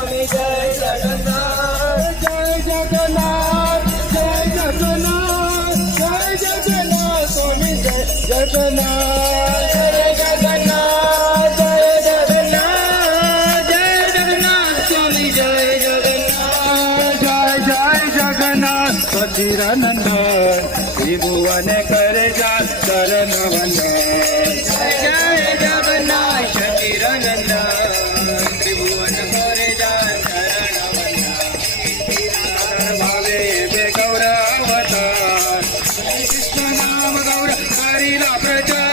स्वामी जय जगन्नाथ जय जगन्नाथ जय जगन्नाथ जय जगन्नाथ स्वामी जय जगन्नाथ जय जगन्नाथ जय जगन्नाथ जय जगन्नाथ स्वामी जय जगन्नाथ जय जय जगन्नाथ सचिदानंदन त्रिभुवन करे जा चरण वंदन जय जय जगन्नाथ सचिदानंदन त्रिभुवन करे जा चरण वंदन भावे बे गौर अवतार कृष्ण नाम गौर हरिला प्रचार